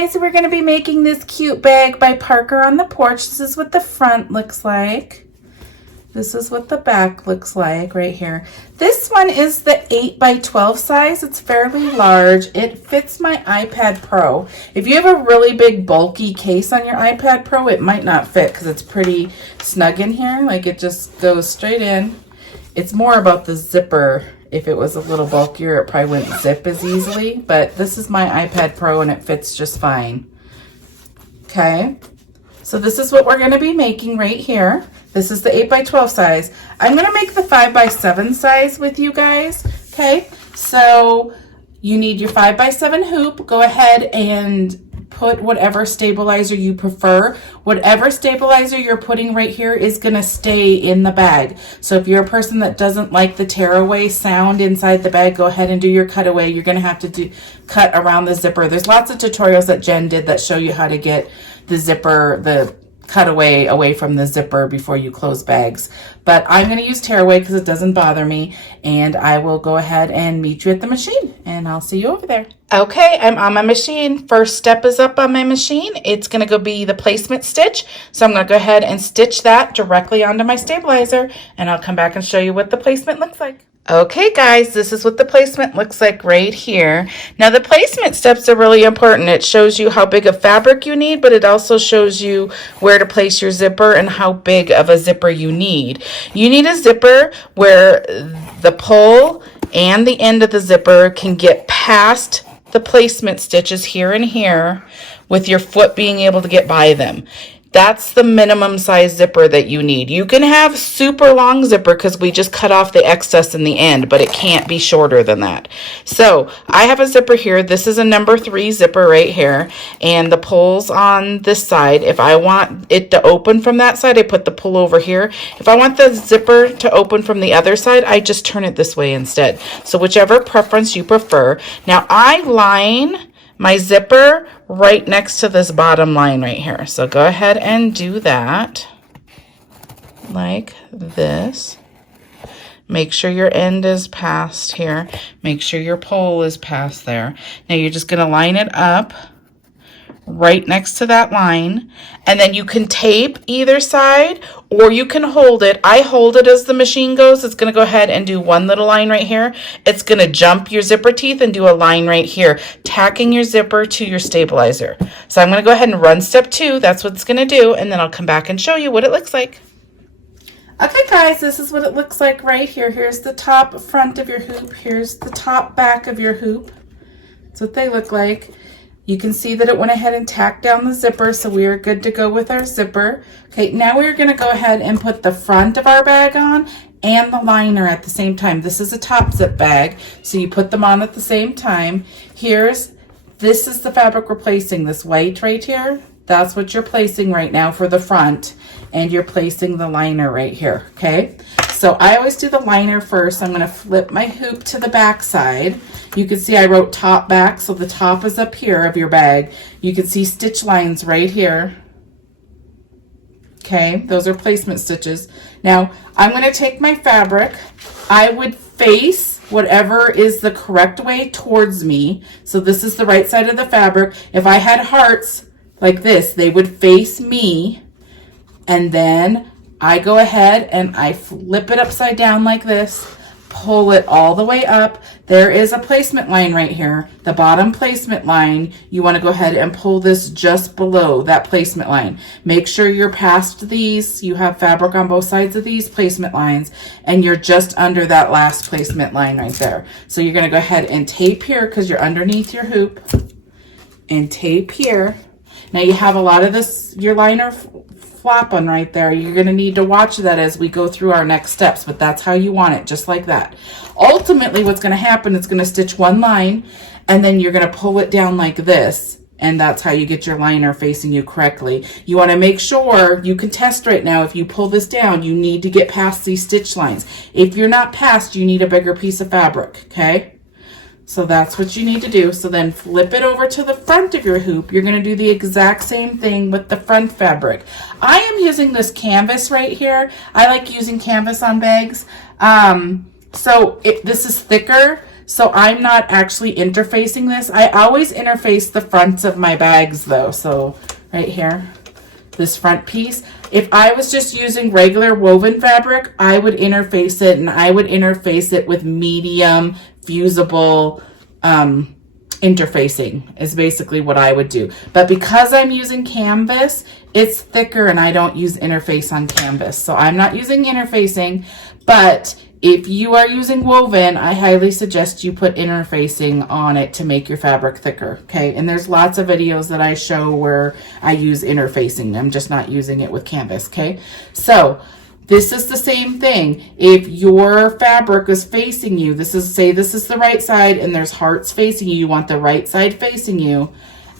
guys, we're going to be making this cute bag by Parker on the Porch. This is what the front looks like. This is what the back looks like right here. This one is the 8 by 12 size. It's fairly large. It fits my iPad Pro. If you have a really big bulky case on your iPad Pro, it might not fit because it's pretty snug in here. Like it just goes straight in. It's more about the zipper. If it was a little bulkier, it probably wouldn't zip as easily, but this is my iPad Pro and it fits just fine. Okay, so this is what we're going to be making right here. This is the 8 by 12 size. I'm going to make the 5 by 7 size with you guys. Okay, so you need your 5 by 7 hoop. Go ahead and put whatever stabilizer you prefer. Whatever stabilizer you're putting right here is going to stay in the bag. So if you're a person that doesn't like the tearaway sound inside the bag, go ahead and do your cutaway. You're going to have to cut around the zipper. There's lots of tutorials that Jen did that show you how to get the zipper, the cutaway away from the zipper before you close bags. But I'm going to use tearaway because it doesn't bother me, and I will go ahead and meet you at the machine, and I'll see you over there. Okay, I'm on my machine. First step is up on my machine. It's going to go be the placement stitch. So I'm going to go ahead and stitch that directly onto my stabilizer, and I'll come back and show you what the placement looks like. Okay guys, this is what the placement looks like right here. Now the placement steps are really important. It shows you how big of fabric you need, but it also shows you where to place your zipper and how big of a zipper you need. You need a zipper where the pull and the end of the zipper can get past the placement stitches here and here with your foot being able to get by them. That's the minimum size zipper that you need. You can have super long zipper because we just cut off the excess in the end, but it can't be shorter than that. So I have a zipper here. This is a number 3 zipper right here, and the pull's on this side. If I want it to open from that side, I put the pull over here. If I want the zipper to open from the other side, I just turn it this way instead. So whichever preference you prefer. Now I line my zipper right next to this bottom line right here. So go ahead and do that like this. Make sure your end is past here. Make sure your pole is past there. Now you're just going to line it up right next to that line, and then you can tape either side or you can hold it. I hold it as the machine goes. It's going to go ahead and do one little line right here. It's going to jump your zipper teeth and do a line right here, tacking your zipper to your stabilizer. So I'm going to go ahead and run step 2. That's what it's going to do, and then I'll come back and show you what it looks like. Okay guys, this is what it looks like right here. Here's the top front of your hoop. Here's the top back of your hoop. That's what they look like. You can see that it went ahead and tacked down the zipper, so we are good to go with our zipper. Okay, now we're going to go ahead and put the front of our bag on and the liner at the same time. This is a top zip bag, so you put them on at the same time. This is the fabric we're placing, this white right here. That's what you're placing right now for the front, and you're placing the liner right here, okay? So I always do the liner first. I'm going to flip my hoop to the back side. You can see I wrote top back, so the top is up here of your bag. You can see stitch lines right here. Okay, those are placement stitches. Now I'm going to take my fabric. I would face whatever is the correct way towards me. So this is the right side of the fabric. If I had hearts like this, they would face me, and then I go ahead and I flip it upside down like this, pull it all the way up. There is a placement line right here, the bottom placement line. You want to go ahead and pull this just below that placement line. Make sure you're past these. You have fabric on both sides of these placement lines, and you're just under that last placement line right there. So you're going to go ahead and tape here because you're underneath your hoop, and tape here. Now you have a lot of this, your liner flapping right there. You're going to need to watch that as we go through our next steps, but that's how you want it, just like that. Ultimately, what's going to happen, it's going to stitch one line, and then you're going to pull it down like this, and that's how you get your liner facing you correctly. You want to make sure, you can test right now, if you pull this down, you need to get past these stitch lines. If you're not past, you need a bigger piece of fabric, okay? So that's what you need to do. So then flip it over to the front of your hoop. You're going to do the exact same thing with the front fabric. I am using this canvas right here. I like using canvas on bags. This is thicker, so I'm not actually interfacing this. I always interface the fronts of my bags though. So right here, this front piece. If I was just using regular woven fabric, I would interface it, and I would interface it with medium fusible interfacing is basically what I would do. But because I'm using canvas, it's thicker and I don't use interface on canvas. So I'm not using interfacing, but if you are using woven, I highly suggest you put interfacing on it to make your fabric thicker, okay? And there's lots of videos that I show where I use interfacing. I'm just not using it with canvas, okay? So this is the same thing. If your fabric is facing you, say this is the right side and there's hearts facing you, you want the right side facing you.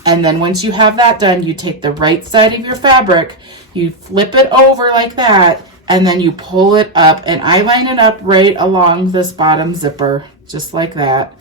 And then once you have that done, you take the right side of your fabric, you flip it over like that, and then you pull it up, and I line it up right along this bottom zipper, just like that.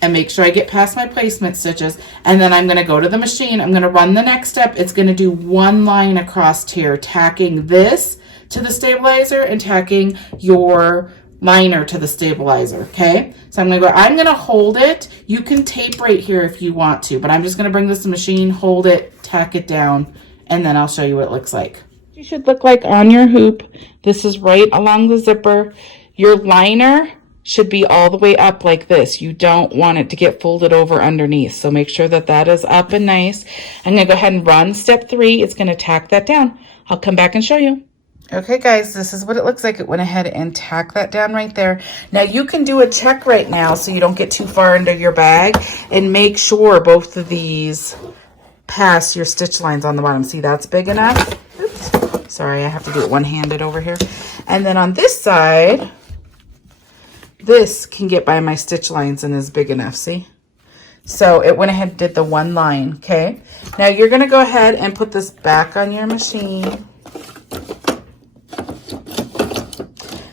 And make sure I get past my placement stitches. And then I'm gonna go to the machine, I'm gonna run the next step. It's gonna do one line across here, tacking this to the stabilizer and tacking your liner to the stabilizer, okay? So I'm gonna hold it. You can tape right here if you want to, but I'm just gonna bring this to the machine, hold it, tack it down, and then I'll show you what it looks like. You should look like on your hoop. This is right along the zipper. Your liner should be all the way up like this. You don't want it to get folded over underneath. So make sure that that is up and nice. I'm gonna go ahead and run step 3. It's gonna tack that down. I'll come back and show you. Okay guys, this is what it looks like. It went ahead and tacked that down right there. Now you can do a check right now so you don't get too far into your bag, and make sure both of these pass your stitch lines on the bottom. See, that's big enough. Oops, sorry, I have to do it one-handed over here. And then on this side, this can get by my stitch lines and is big enough, see? So it went ahead and did the one line, okay? Now you're gonna go ahead and put this back on your machine.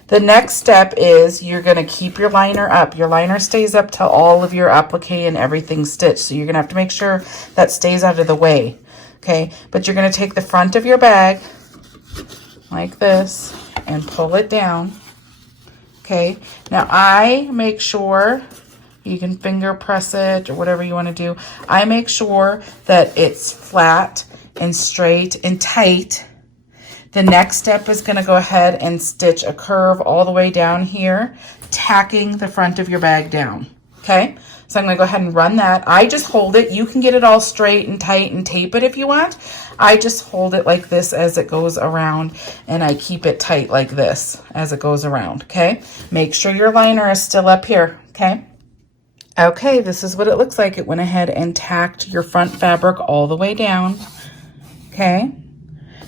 The next step is you're gonna keep your liner up. Your liner stays up till all of your applique and everything's stitched. So you're gonna have to make sure that stays out of the way, okay? But you're gonna take the front of your bag like this and pull it down, okay? Now I make sure, you can finger press it or whatever you wanna do. I make sure that it's flat and straight and tight. The next step is going to go ahead and stitch a curve all the way down here, tacking the front of your bag down, okay? So I'm going to go ahead and run that. I just hold it. You can get it all straight and tight and tape it if you want. I just hold it like this as it goes around, and I keep it tight like this as it goes around, okay? Make sure your liner is still up here, okay? Okay, this is what it looks like. It went ahead and tacked your front fabric all the way down, okay?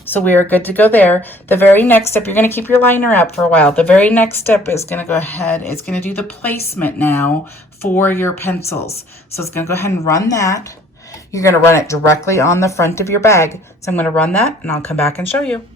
So we are good to go there. The very next step, you're going to keep your liner up for a while. The very next step is going to go ahead, it's going to do the placement now for your pencils. So it's going to go ahead and run that. You're going to run it directly on the front of your bag. So I'm going to run that and I'll come back and show you.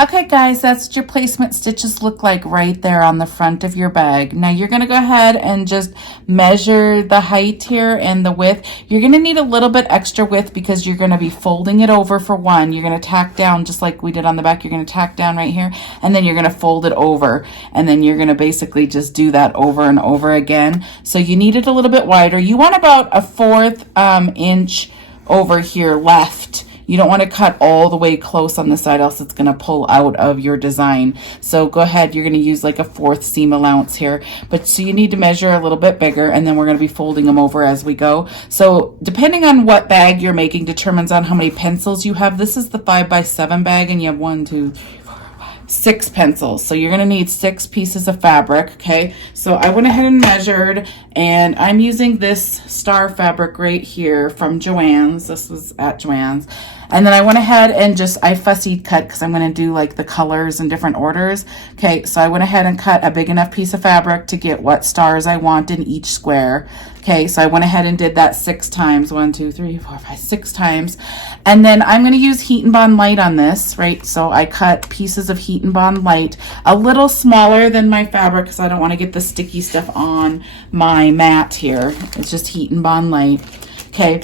Okay guys, that's what your placement stitches look like right there on the front of your bag. Now you're going to go ahead and just measure the height here and the width. You're going to need a little bit extra width because you're going to be folding it over for one. You're going to tack down just like we did on the back. You're going to tack down right here, and then you're going to fold it over, and then you're going to basically just do that over and over again. So you need it a little bit wider. You want about a 1/4 inch over here left. You don't want to cut all the way close on the side, else it's going to pull out of your design. So go ahead, you're going to use like a 1/4 seam allowance here. But so you need to measure a little bit bigger, and then we're going to be folding them over as we go. So depending on what bag you're making determines on how many pencils you have. This is the 5x7 bag, and you have 1, 2, 3, 4, 5, 6 pencils. So you're going to need 6 pieces of fabric, okay? So I went ahead and measured, and I'm using this star fabric right here from Joann's. This was at Joann's. And then I went ahead and I fussy cut because I'm going to do like the colors in different orders. Okay, so I went ahead and cut a big enough piece of fabric to get what stars I want in each square. Okay, so I went ahead and did that 6 times. 1, 2, 3, 4, 5, 6 times. And then I'm going to use Heat and Bond Light on this, right? So I cut pieces of Heat and Bond Light a little smaller than my fabric because I don't want to get the sticky stuff on my mat here. It's just Heat and Bond Light. Okay.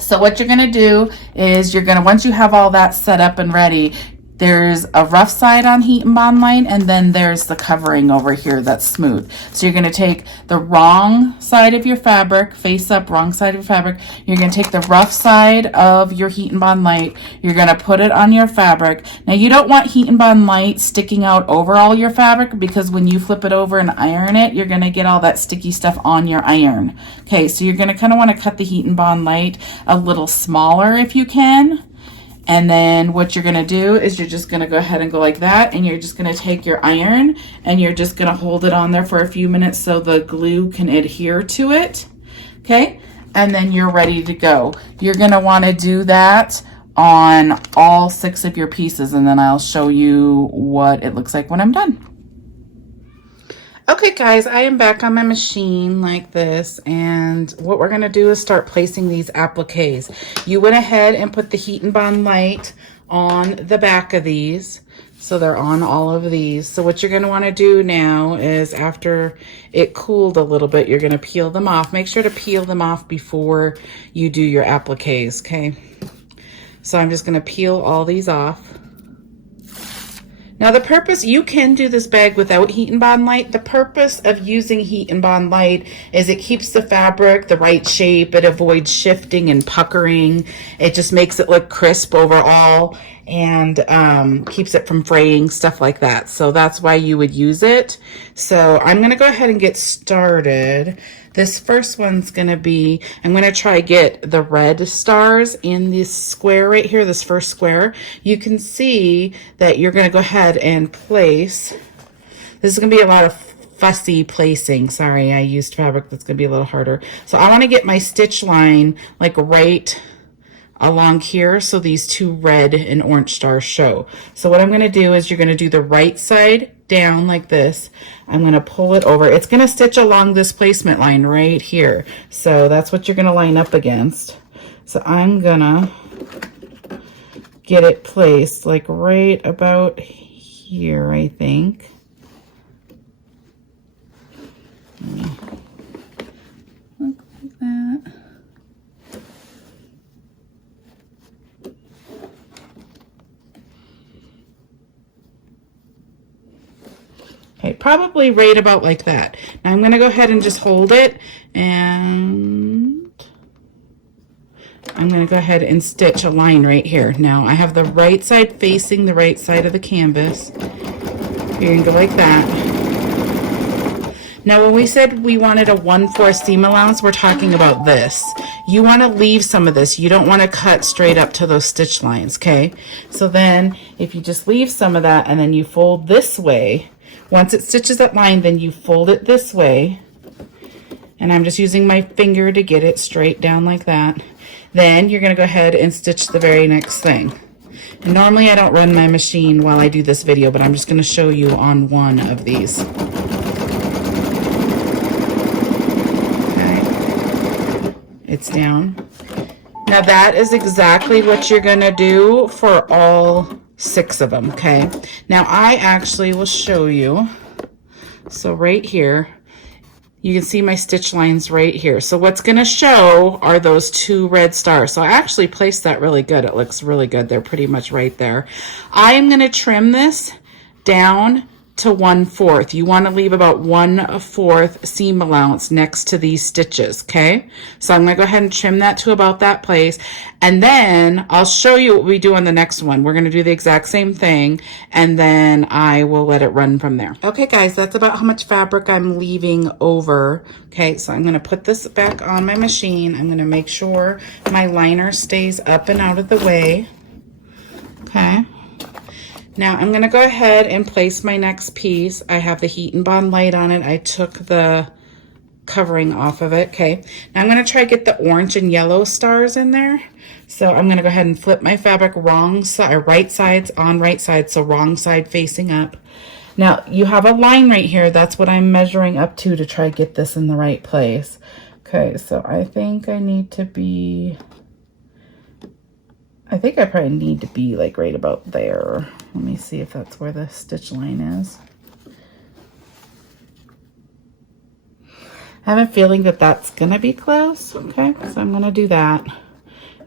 So what you're going to do is once you have all that set up and ready, There's a rough side on Heat and Bond Light, and then there's the covering over here that's smooth. So you're going to take the wrong side of your fabric, face up, wrong side of your fabric. You're going to take the rough side of your Heat and Bond Light. You're going to put it on your fabric. Now you don't want Heat and Bond Light sticking out over all your fabric, because when you flip it over and iron it, you're going to get all that sticky stuff on your iron. Okay, so you're going to kind of want to cut the Heat and Bond Light a little smaller if you can. And then what you're going to do is you're just going to go ahead and go like that, and you're just going to take your iron and you're just going to hold it on there for a few minutes so the glue can adhere to it. Okay, and then you're ready to go. You're going to want to do that on all 6 of your pieces, and then I'll show you what it looks like when I'm done. Okay guys, I am back on my machine like this, and what we're gonna do is start placing these appliques. You went ahead and put the Heat and Bond Light on the back of these, so they're on all of these. So what you're gonna wanna do now is, after it cooled a little bit, you're gonna peel them off. Make sure to peel them off before you do your appliques, okay? So I'm just gonna peel all these off. Now the purpose, you can do this bag without Heat and Bond Light. The purpose of using Heat and Bond Light is it keeps the fabric the right shape. It avoids shifting and puckering. It just makes it look crisp overall, and keeps it from fraying, stuff like that. So that's why you would use it. So I'm gonna go ahead and get started. This first one's gonna be, I'm gonna try get the red stars in this square right here, this first square. You can see that you're gonna go ahead and place, this is gonna be a lot of fussy placing. Sorry, I used fabric that's gonna be a little harder. So I wanna get my stitch line like right along here, so these 2 red and orange stars show. So what I'm going to do is, you're going to do the right side down like this. I'm going to pull it over. It's going to stitch along this placement line right here. So that's what you're going to line up against. So I'm going to get it placed like right about here, I think. Look like that. Okay, probably right about like that. Now I'm going to go ahead and just hold it, and I'm going to go ahead and stitch a line right here. Now I have the right side facing the right side of the canvas. You're going to go like that. Now when we said we wanted a 1/4 seam allowance, we're talking about this. You want to leave some of this. You don't want to cut straight up to those stitch lines, okay? So then if you just leave some of that, and then you fold this way, once it stitches that line, then you fold it this way, and I'm just using my finger to get it straight down like that. Then you're going to go ahead and stitch the very next thing. And normally I don't run my machine while I do this video, but I'm just going to show you on one of these. Okay. It's down. Now that is exactly what you're going to do for all 6 of them, okay? Now I actually will show you. So right here, you can see my stitch lines right here. So what's going to show are those 2 red stars. So I actually placed that really good. It looks really good. They're pretty much right there. I am going to trim this down to 1/4. You want to leave about 1/4 seam allowance next to these stitches, okay? So I'm going to go ahead and trim that to about that place, and then I'll show you what we do on the next one. We're going to do the exact same thing, and then I will let it run from there. Okay guys, that's about how much fabric I'm leaving over. Okay, so I'm going to put this back on my machine. I'm going to make sure my liner stays up and out of the way. Okay. Now I'm going to go ahead and place my next piece. I have the Heat and Bond Light on it. I took the covering off of it. Okay. Now I'm going to try to get the orange and yellow stars in there. So I'm going to go ahead and flip my fabric wrong side, right sides on right side, so wrong side facing up. Now you have a line right here. That's what I'm measuring up to try to get this in the right place. Okay, so I think I need to be, I think I probably need to be like right about there. Let me see if that's where the stitch line is. I have a feeling that that's gonna be close. Okay, so I'm gonna do that.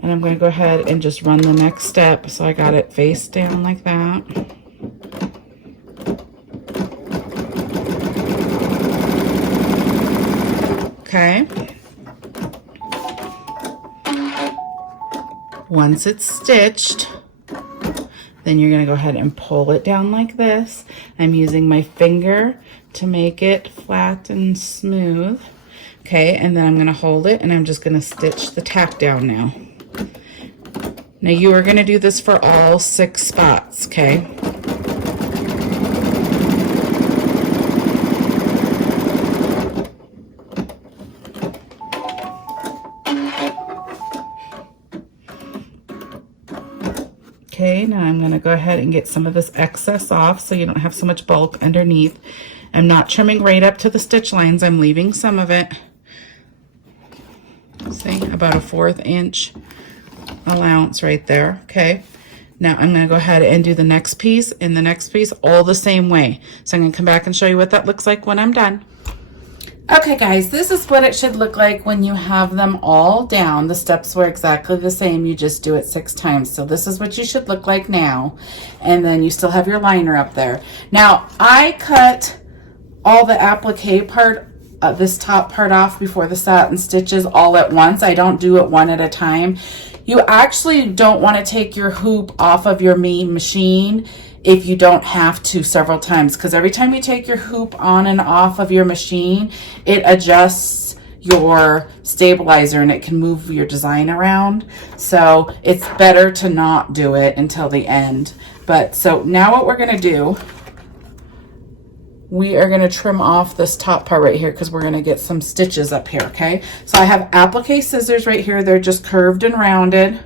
And I'm going to go ahead and just run the next step. So I got it face down like that. Okay. Once it's stitched, then you're going to go ahead and pull it down like this. I'm using my finger to make it flat and smooth. Okay, and then I'm going to hold it and I'm just going to stitch the tack down now. Now you are going to do this for all 6 spots, okay? Okay, now I'm going to go ahead and get some of this excess off so you don't have so much bulk underneath. I'm not trimming right up to the stitch lines. I'm leaving some of it. See, about a 1/4 inch allowance right there. Okay, now I'm going to go ahead and do the next piece and the next piece all the same way. So I'm going to come back and show you what that looks like when I'm done. Okay guys, this is what it should look like when you have them all down. The steps were exactly the same, you just do it 6 times. So this is what you should look like now. And then you still have your liner up there. Now I cut all the applique part, this top part off before the satin stitches all at once. I don't do it one at a time. You actually don't want to take your hoop off of your main machine if you don't have to several times, because every time you take your hoop on and off of your machine, it adjusts your stabilizer and it can move your design around. So it's better to not do it until the end. But so now what we're going to do, we are going to trim off this top part right here because we're going to get some stitches up here. Okay, so I have applique scissors right here. They're just curved and rounded.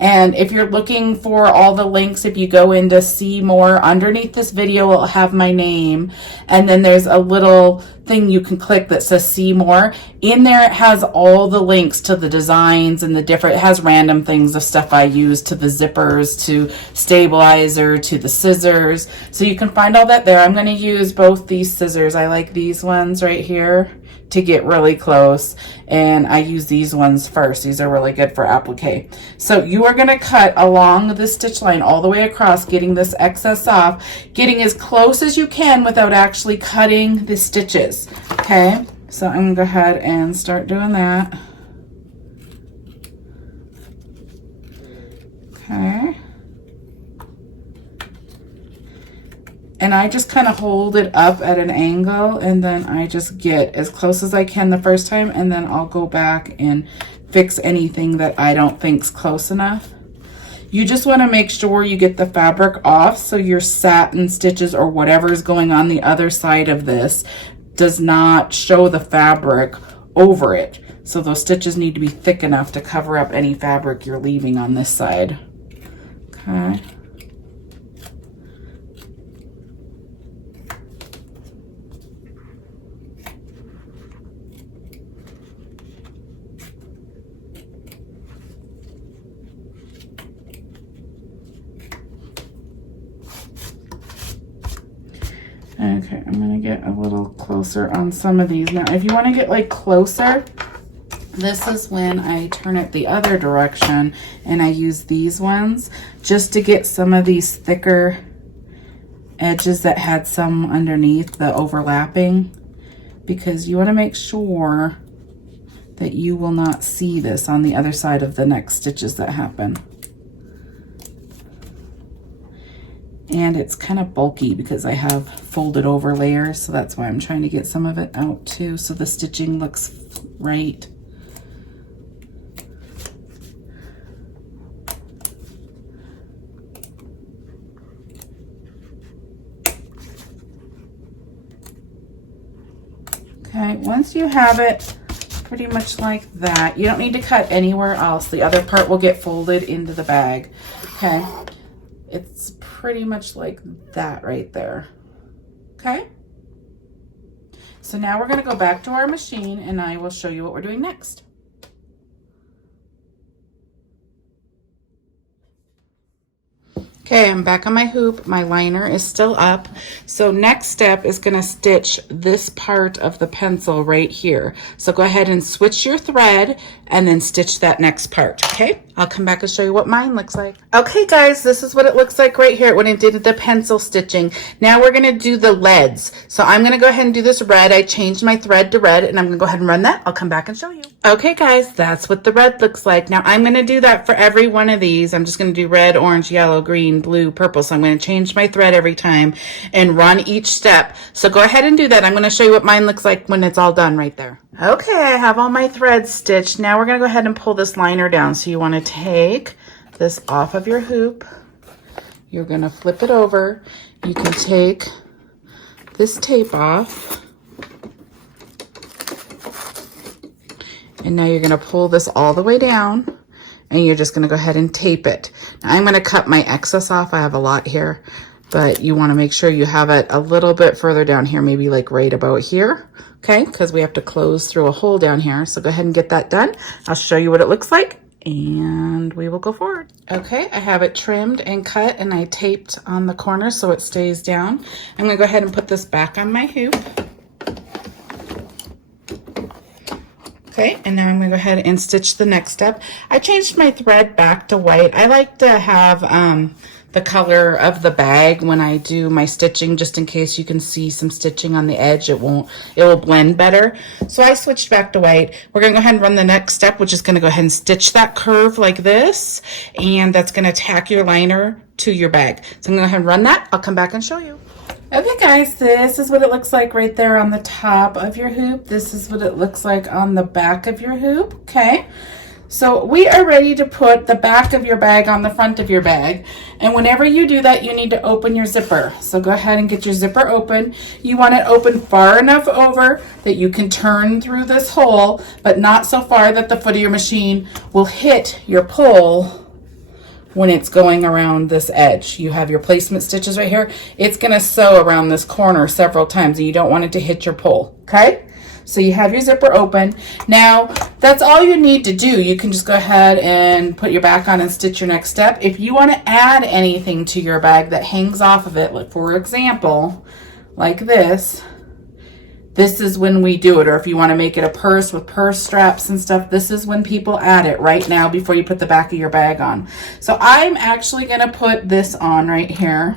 And if you're looking for all the links, if you go into see more, underneath this video it'll have my name, and then there's a little thing you can click that says see more. In there it has all the links to the designs and the different, it has random things of stuff I use, to the zippers, to stabilizer, to the scissors. So you can find all that there. I'm going to use both these scissors. I like these ones right here to get really close, and I use these ones first. These are really good for applique. So you are going to cut along the stitch line all the way across, getting this excess off, getting as close as you can without actually cutting the stitches. Okay, so I'm going to go ahead and start doing that. Okay. And I just kind of hold it up at an angle, and then I just get as close as I can the first time, and then I'll go back and fix anything that I don't think's close enough. You just want to make sure you get the fabric off so your satin stitches or whatever is going on the other side of this does not show the fabric over it. So those stitches need to be thick enough to cover up any fabric you're leaving on this side. Okay. Okay, I'm going to get a little closer on some of these. Now, if you want to get like closer, this is when I turn it the other direction and I use these ones just to get some of these thicker edges that had some underneath, the overlapping, because you want to make sure that you will not see this on the other side of the next stitches that happen. And it's kind of bulky because I have folded over layers, so that's why I'm trying to get some of it out too, so the stitching looks right. Okay, once you have it pretty much like that, you don't need to cut anywhere else. The other part will get folded into the bag. Okay, it's pretty much like that right there. Okay, so now we're going to go back to our machine and I will show you what we're doing next. Okay, I'm back on my hoop. My liner is still up. So next step is going to stitch this part of the pencil right here. So go ahead and switch your thread and then stitch that next part, okay? I'll come back and show you what mine looks like. Okay guys, this is what it looks like right here when I did the pencil stitching. Now we're going to do the leads. So I'm going to go ahead and do this red. I changed my thread to red and I'm going to go ahead and run that. I'll come back and show you. Okay guys, that's what the red looks like. Now I'm going to do that for every one of these. I'm just going to do red, orange, yellow, green, blue, purple. So I'm going to change my thread every time and run each step. So go ahead and do that. I'm going to show you what mine looks like when it's all done right there. Okay, I have all my threads stitched. Now we're going to go ahead and pull this liner down. So you want to take this off of your hoop. You're going to flip it over. You can take this tape off. And now you're going to pull this all the way down and you're just going to go ahead and tape it. Now I'm going to cut my excess off. I have a lot here, but you want to make sure you have it a little bit further down here, maybe like right about here. Okay, because we have to close through a hole down here. So go ahead and get that done. I'll show you what it looks like and we will go forward. Okay, I have it trimmed and cut and I taped on the corner so it stays down. I'm going to go ahead and put this back on my hoop. Okay, and now I'm going to go ahead and stitch the next step. I changed my thread back to white. I like to have the color of the bag when I do my stitching, just in case you can see some stitching on the edge. It will blend better. So I switched back to white. We're going to go ahead and run the next step, which is going to go ahead and stitch that curve like this, and that's going to tack your liner to your bag. So I'm going to go ahead and run that. I'll come back and show you. Okay guys, this is what it looks like right there on the top of your hoop. This is what it looks like on the back of your hoop, okay? So we are ready to put the back of your bag on the front of your bag. And whenever you do that, you need to open your zipper. So go ahead and get your zipper open. You want it open far enough over that you can turn through this hole, but not so far that the foot of your machine will hit your pole when it's going around this edge. You have your placement stitches right here. It's going to sew around this corner several times and you don't want it to hit your pole, okay? So you have your zipper open. Now, that's all you need to do. You can just go ahead and put your back on and stitch your next step. If you want to add anything to your bag that hangs off of it, like for example, like this is when we do it. Or if you want to make it a purse with purse straps and stuff, this is when people add it right now before you put the back of your bag on. So I'm actually going to put this on right here.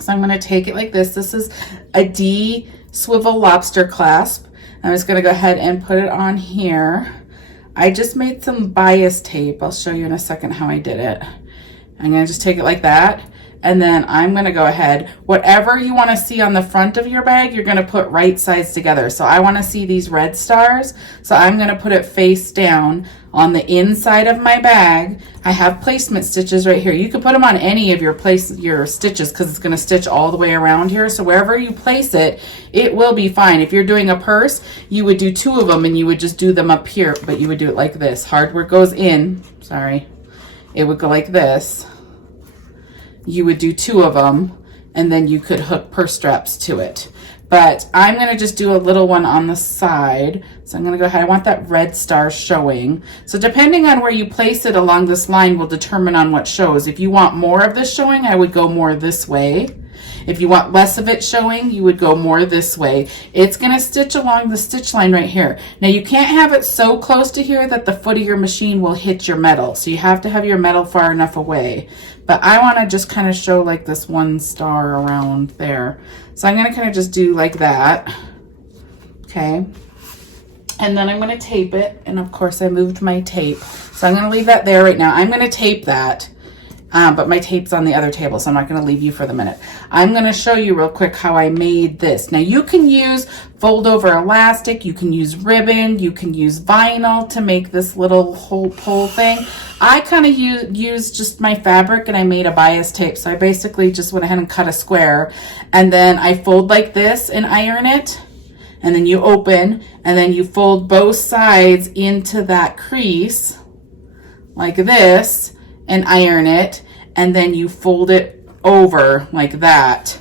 So I'm going to take it like this. This is a D swivel lobster clasp. I'm just going to go ahead and put it on here. I just made some bias tape. I'll show you in a second how I did it. I'm going to just take it like that. And then I'm going to go ahead, whatever you want to see on the front of your bag, you're going to put right sides together. So I want to see these red stars. So I'm going to put it face down on the inside of my bag. I have placement stitches right here. You can put them on any of your stitches because it's going to stitch all the way around here. So wherever you place it, it will be fine. If you're doing a purse, you would do 2 of them and you would just do them up here, but you would do it like this. Hardware goes in, sorry. It would go like this. You would do 2 of them and then you could hook purse straps to it. But I'm going to just do a little one on the side. So I'm going to go ahead. I want that red star showing. So depending on where you place it along this line will determine on what shows. If you want more of this showing, I would go more this way. If you want less of it showing, you would go more this way. It's going to stitch along the stitch line right here. Now you can't have it so close to here that the foot of your machine will hit your metal. So you have to have your metal far enough away. But I want to just kind of show like this 1 star around there. So I'm going to kind of just do like that. Okay. And then I'm going to tape it. And of course I moved my tape. So I'm going to leave that there right now. I'm going to tape that. But my tape's on the other table, so I'm not going to leave you for the minute. I'm going to show you real quick how I made this. Now you can use fold over elastic, you can use ribbon, you can use vinyl to make this little whole pole thing. I kind of used just my fabric and I made a bias tape. So I basically just went ahead and cut a square and then I fold like this and iron it. And then you open and then you fold both sides into that crease like this and iron it. And then you fold it over like that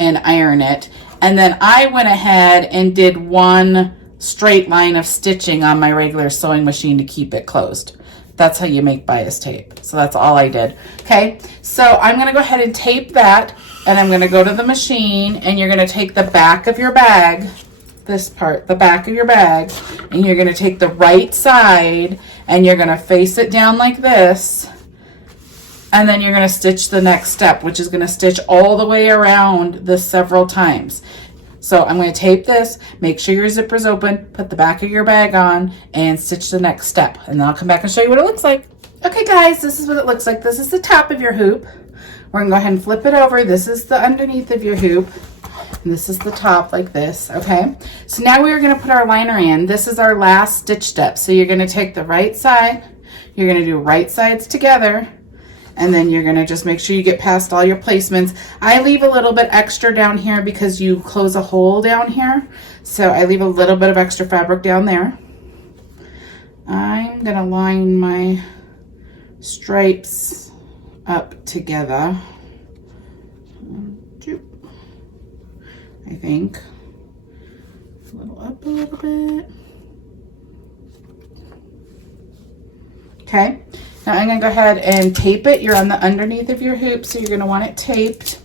and iron it. And then I went ahead and did 1 straight line of stitching on my regular sewing machine to keep it closed. That's how you make bias tape. So that's all I did. Okay, so I'm gonna go ahead and tape that, and I'm gonna go to the machine, and you're gonna take the back of your bag, this part, the back of your bag, and you're gonna take the right side, and you're gonna face it down like this, and then you're gonna stitch the next step, which is gonna stitch all the way around this several times. So I'm going to tape this, make sure your zipper's open, put the back of your bag on, and stitch the next step. And then I'll come back and show you what it looks like. Okay guys, this is what it looks like. This is the top of your hoop. We're going to go ahead and flip it over. This is the underneath of your hoop. And this is the top like this, okay? So now we are going to put our liner in. This is our last stitch step. So you're going to take the right side, you're going to do right sides together, and then you're gonna just make sure you get past all your placements. I leave a little bit extra down here because you close a hole down here. So I leave a little bit of extra fabric down there. I'm gonna line my stripes up together. I think. A little up a little bit. Okay. Now I'm going to go ahead and tape it. You're on the underneath of your hoop, so you're going to want it taped.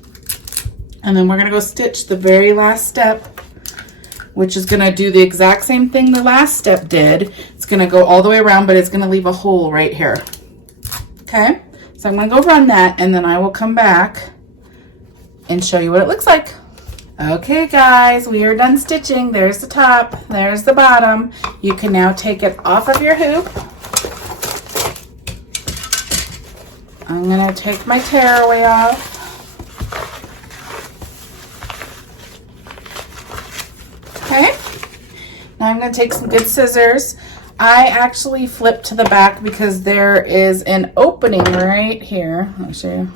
And then we're going to go stitch the very last step, which is going to do the exact same thing the last step did. It's going to go all the way around, but it's going to leave a hole right here. Okay? So I'm going to go run that, and then I will come back and show you what it looks like. Okay guys, we are done stitching. There's the top, there's the bottom. You can now take it off of your hoop. I'm going to take my tearaway off. Okay. Now I'm going to take some good scissors. I actually flipped to the back because there is an opening right here. Let me show you.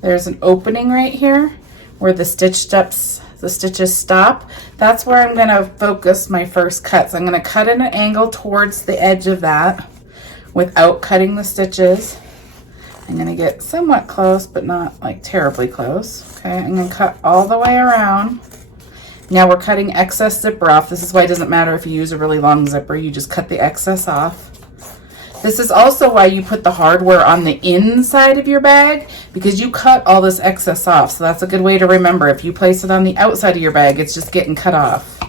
There's an opening right here where the stitches stop. That's where I'm going to focus my first cuts. I'm going to cut at an angle towards the edge of that without cutting the stitches. I'm going to get somewhat close, but not like terribly close. Okay, I'm going to cut all the way around. Now we're cutting excess zipper off. This is why it doesn't matter if you use a really long zipper. You just cut the excess off. This is also why you put the hardware on the inside of your bag, because you cut all this excess off. So that's a good way to remember. If you place it on the outside of your bag, it's just getting cut off.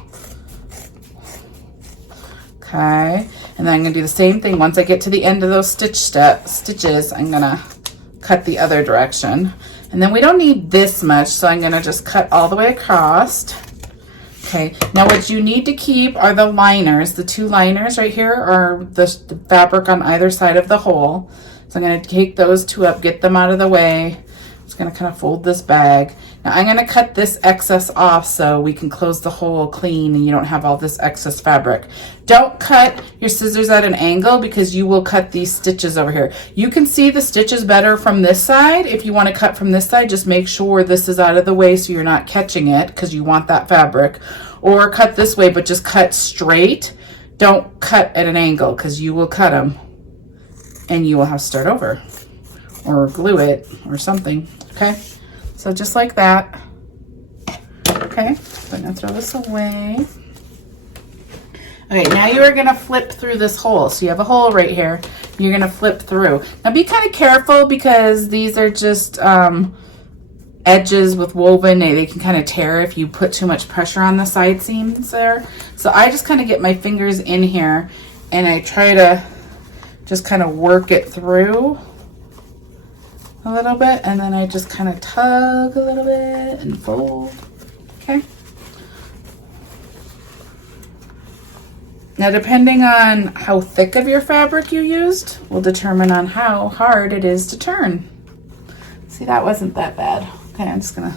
Okay. And then I'm going to do the same thing. Once I get to the end of those stitches, I'm going to cut the other direction. And then we don't need this much, so I'm going to just cut all the way across. Okay, now what you need to keep are the liners. The two liners right here are the fabric on either side of the hole. So I'm going to take those two up, get them out of the way. I'm just going to kind of fold this bag. Now I'm going to cut this excess off so we can close the hole clean and you don't have all this excess fabric. Don't cut your scissors at an angle because you will cut these stitches over here. You can see the stitches better from this side. If you want to cut from this side, just make sure this is out of the way so you're not catching it because you want that fabric. Or cut this way, but just cut straight. Don't cut at an angle because you will cut them and you will have to start over or glue it or something. Okay. So just like that. Okay, so I'm going to throw this away. Okay, now you are going to flip through this hole. So you have a hole right here. You're going to flip through. Now be kind of careful because these are just edges with woven. They can kind of tear if you put too much pressure on the side seams there. So I just kind of get my fingers in here and I try to just kind of work it through a little bit, and then I just kind of tug a little bit and fold. Okay. Now depending on how thick of your fabric you used will determine on how hard it is to turn. See, that wasn't that bad. Okay, I'm just gonna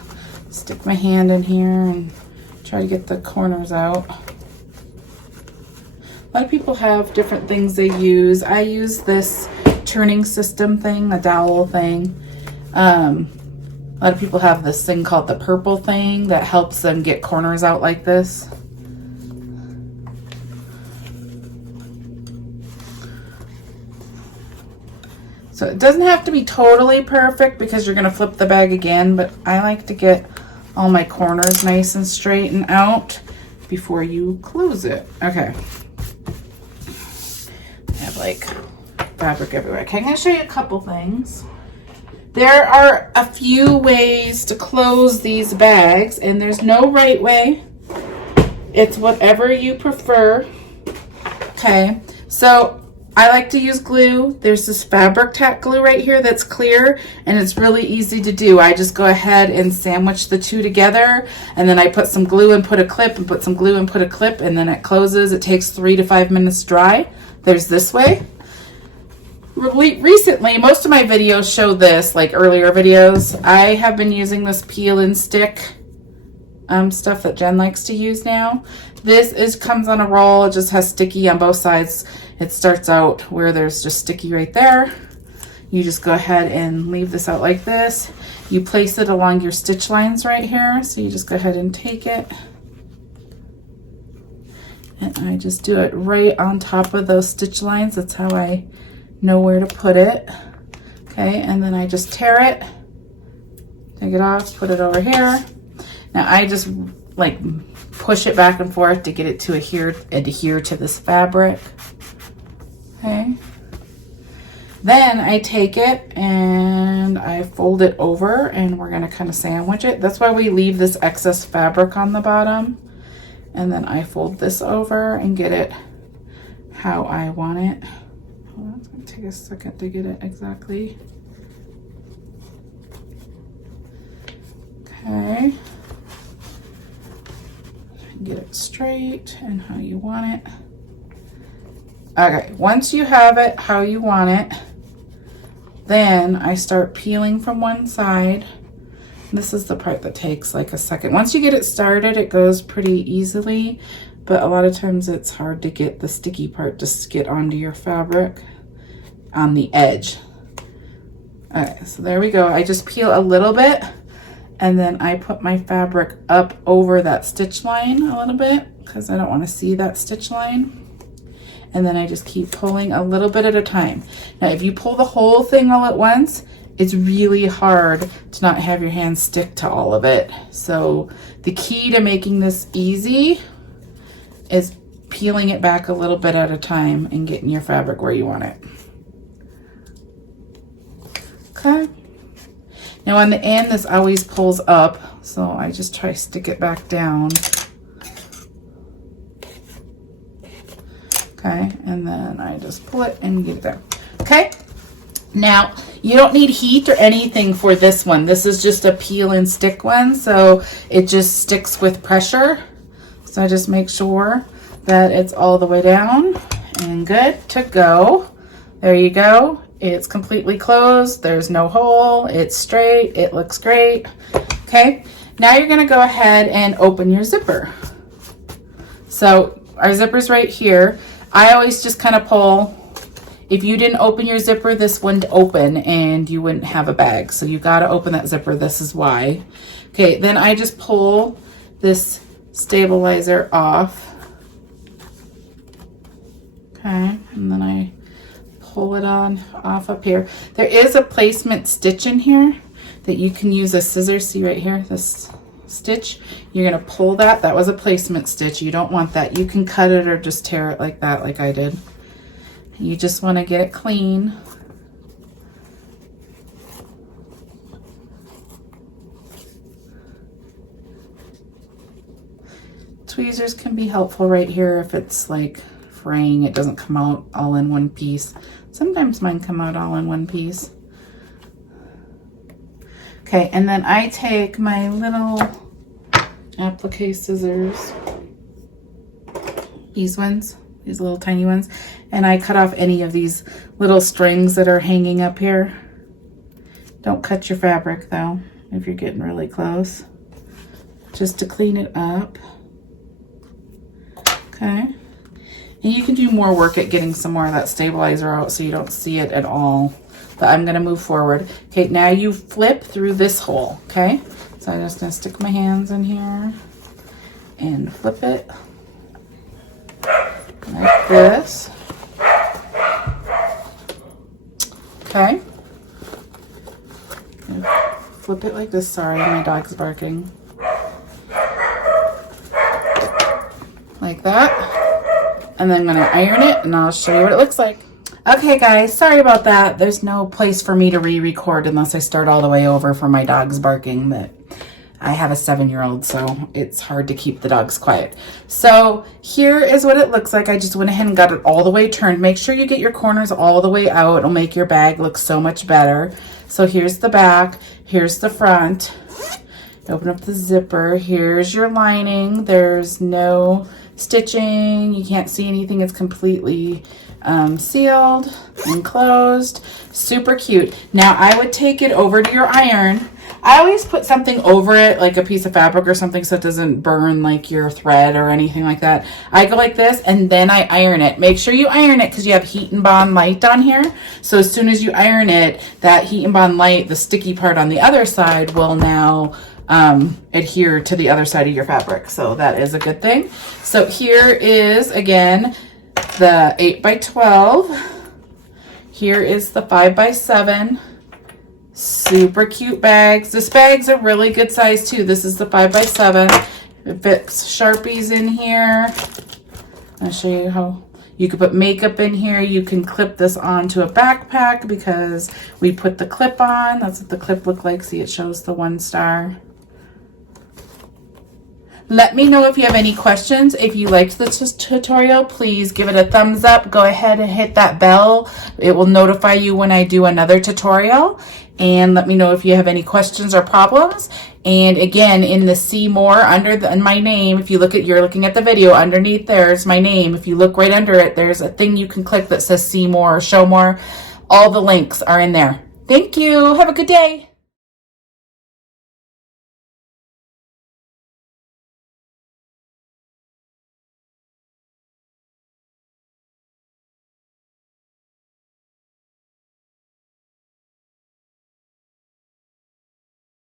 stick my hand in here and try to get the corners out. A lot of people have different things they use. I use this turning system thing, a dowel thing. A lot of people have this thing called the purple thing that helps them get corners out like this. So it doesn't have to be totally perfect because you're going to flip the bag again, but I like to get all my corners nice and straight and out before you close it. Okay. I have like fabric everywhere. Okay, I'm going to show you a couple things. There are a few ways to close these bags, and there's no right way. It's whatever you prefer. Okay, so I like to use glue. There's this fabric tack glue right here that's clear, and it's really easy to do. I just go ahead and sandwich the two together, and then I put some glue and put a clip, and put some glue and put a clip, and then it closes. It takes 3 to 5 minutes to dry. There's this way. Recently, most of my videos show this, like earlier videos. I have been using this peel and stick stuff that Jen likes to use now. This comes on a roll. It just has sticky on both sides. It starts out where there's just sticky right there. You just go ahead and leave this out like this. You place it along your stitch lines right here. So you just go ahead and take it. And I just do it right on top of those stitch lines. That's how I know where to put it. Okay, and then I just tear it, take it off, put it over here. Now I just like push it back and forth to get it to adhere to this fabric. Okay, then I take it and I fold it over, and we're gonna kind of sandwich it. That's why we leave this excess fabric on the bottom. And then I fold this over and get it how I want it. Well, it's gonna take a second to get it exactly. Okay. Get it straight and how you want it. Okay, once you have it how you want it, then I start peeling from one side. This is the part that takes like a second. Once you get it started, it goes pretty easily, but a lot of times it's hard to get the sticky part to get onto your fabric on the edge. Okay, so there we go. I just peel a little bit, and then I put my fabric up over that stitch line a little bit because I don't want to see that stitch line. And then I just keep pulling a little bit at a time. Now, if you pull the whole thing all at once, it's really hard to not have your hands stick to all of it. So the key to making this easy is peeling it back a little bit at a time and getting your fabric where you want it. Okay. Now on the end, this always pulls up, so I just try to stick it back down. Okay, and then I just pull it and get it there. Okay. Now, you don't need heat or anything for this one. This is just a peel and stick one, so it just sticks with pressure. So I just make sure that it's all the way down and good to go. There you go. It's completely closed. There's no hole. It's straight. It looks great. Okay, now you're going to go ahead and open your zipper. So our zipper's right here. I always just kind of pull. If you didn't open your zipper, this wouldn't open and you wouldn't have a bag. So you got to open that zipper. This is why. Okay, then I just pull this stabilizer off. Okay, and then I pull it off up here. There is a placement stitch in here that you can use a scissors. See right here, this stitch. You're going to pull that. That was a placement stitch. You don't want that. You can cut it or just tear it like that, like I did. You just want to get it clean. Tweezers can be helpful right here if it's like fraying. It doesn't come out all in one piece. Sometimes mine come out all in one piece. Okay, and then I take my little applique scissors, these ones, these little tiny ones, and I cut off any of these little strings that are hanging up here. Don't cut your fabric though if you're getting really close, just to clean it up. Okay, and you can do more work at getting some more of that stabilizer out so you don't see it at all, but I'm going to move forward. Okay, now you flip through this hole. Okay, so I'm just going to stick my hands in here and flip it like this. Okay. Flip it like this. Sorry, my dog's barking. Like that. And then I'm going to iron it and I'll show you what it looks like. Okay guys, sorry about that. There's no place for me to re-record unless I start all the way over for my dogs barking, but I have a 7-year-old, so it's hard to keep the dogs quiet. So here is what it looks like. I just went ahead and got it all the way turned. Make sure you get your corners all the way out. It'll make your bag look so much better. So here's the back, here's the front. Open up the zipper. Here's your lining. There's no stitching. You can't see anything. It's completely sealed and closed. Super cute. Now I would take it over to your iron. I always put something over it, like a piece of fabric or something, so it doesn't burn like your thread or anything like that. I go like this and then I iron it. Make sure you iron it because you have heat and bond light on here. So as soon as you iron it, that heat and bond light, the sticky part on the other side, will now adhere to the other side of your fabric. So that is a good thing. So here is, again, the 8x12. Here is the 5x7. Super cute bags. This bag's a really good size too. This is the 5x7. It fits Sharpies in here. I'll show you how you could put makeup in here. You can clip this onto a backpack because we put the clip on. That's what the clip looked like. See, it shows the 1 star. Let me know if you have any questions. If you liked this tutorial, please give it a thumbs up. Go ahead and hit that bell. It will notify you when I do another tutorial. And let me know if you have any questions or problems. And again, in the see more under my name, if you look at, you're looking at the video, underneath there's my name. If you look right under it, there's a thing you can click that says see more or show more. All the links are in there. Thank you. Have a good day.